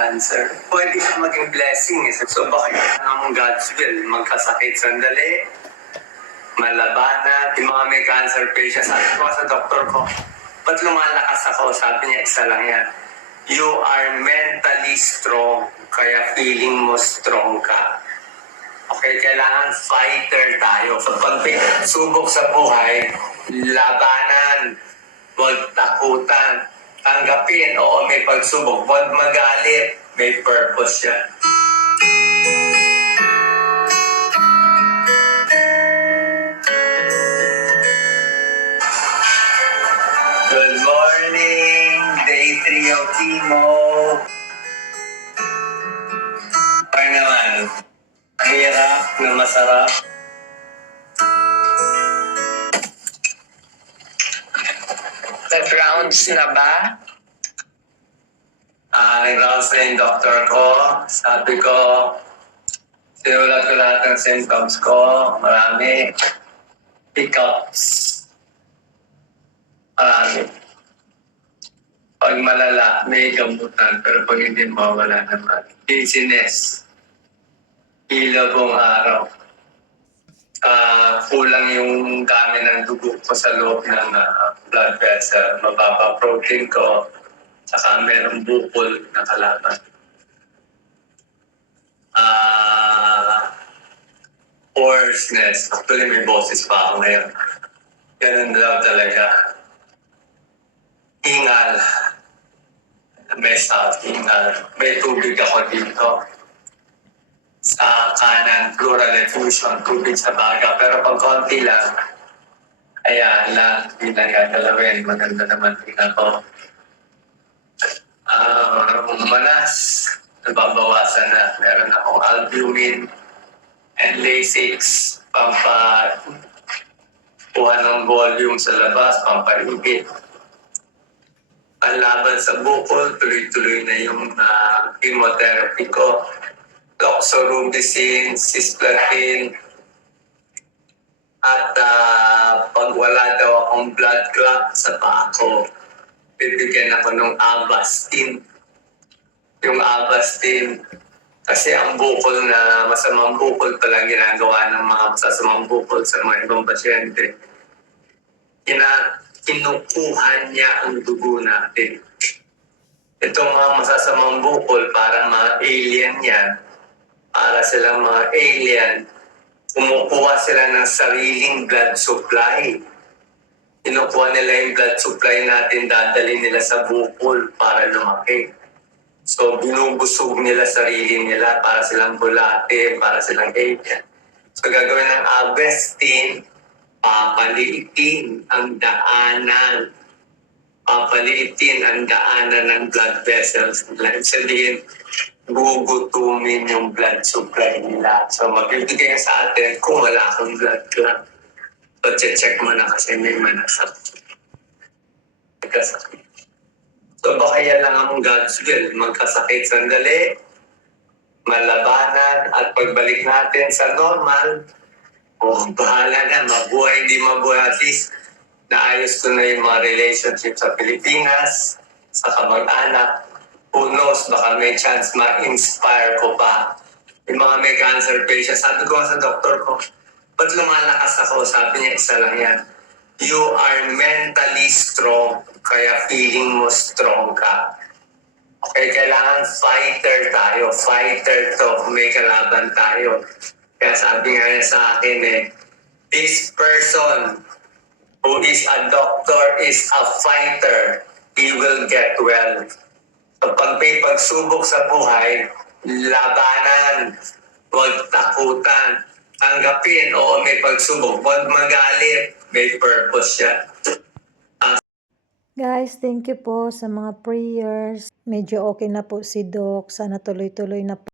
cancer. Pwede siya maging blessing. Eh. So bakit ang God's will? Magkasakit sandali, malabanan, yung mga may cancer patients. Sabi ko sa doktor ko, ba't lumalakas ako? Sabi niya, isa lang yan. You are mentally strong, kaya feeling mo strong ka. Okay, kailangan fighter tayo. Sa pagsubok sa buhay, labanan, huwag takutan, tanggapin, oo, may pagsubok, huwag magalit, may purpose yan. Good morning! Day 3 of chemo. Ay naman, ang hirap na masarap. Nag-rounds na ba? Ah, nag-rounds na yung doctor ko. Sabi ko, sinulat ko lahat ng symptoms ko. Marami. Hiccups. Marami. Pag malala, may gamutan. Pero pag hindi mawala naman. Dizziness. Hilo buong araw. Ah, kulang yung dami ng dugo ko sa loob ng ah, blood vessel. Mababa protein ko. Saka merong bukol na kalaban. Ah, hoarseness. Actually, may boses pa ako ngayon. Ganun daw talaga. Hingal. May sa hingal. May tubig ako dito. Sa kanan, pleural effusion, tubig sa baga. Pero pag konti lang, ayan lang, hindi na gagalawin. Maganda naman tingnan ko. Ah, manas, nababawasan na. Meron akong albumin and Lasix, pampa kuha ng volume sa labas, pampaigit. Ang laban sa bukol, tuloy-tuloy na yung ah, chemotherapy ko. Doxorubicin, cisplatin, at ah, pag wala daw akong blood clot sa paa ko, bibigyan ako ng Avastin. Yung Avastin, kasi ang bukol na masamang bukol pala ginagawa ng mga masasamang bukol sa mga ibang pasyente. Kina, kinukuha niya ang dugo natin. Itong mga masasamang bukol, para mga alien yan, para silang mga alien, kumukuha sila ng sariling blood supply kinukuha nila yung blood supply natin, dadalhin nila sa bukol para lumaki. So, binubusog nila sarili nila para silang bulate, para silang alien. So, gagawin ng Avestin, papaliitin ang daanan. Papaliitin ang daanan ng blood vessels sabihin, gugutumin yung blood supply nila. So, magbibigay sa atin kung wala akong blood clot. So, check mo na kasi may manasap. Magkasakit. So, baka yan lang ang God's will. Magkasakit sandali, malabanan, at pagbalik natin sa normal, oh, bahala na, mabuhay, hindi mabuhay. At least, naayos ko na yung mga relationship sa Pilipinas, sa kamag-anak. Who knows, baka may chance ma-inspire ko pa. Yung mga may cancer patients, sabi ko sa doktor ko, ba't lumalakas ako? Sabi niya, isa lang yan. You are mentally strong, kaya feeling mo strong ka. Okay, kailangan fighter tayo. Fighter to. May kalaban tayo. Kaya sabi nga niya sa akin eh, this person who is a doctor is a fighter. He will get well. So pag may pagsubok sa buhay, labanan, huwag takutan, tanggapin, oo may pagsubok, huwag magalit, may purpose siya. Guys, thank you po sa mga prayers. Medyo okay na po si Doc. Sana tuloy-tuloy na po.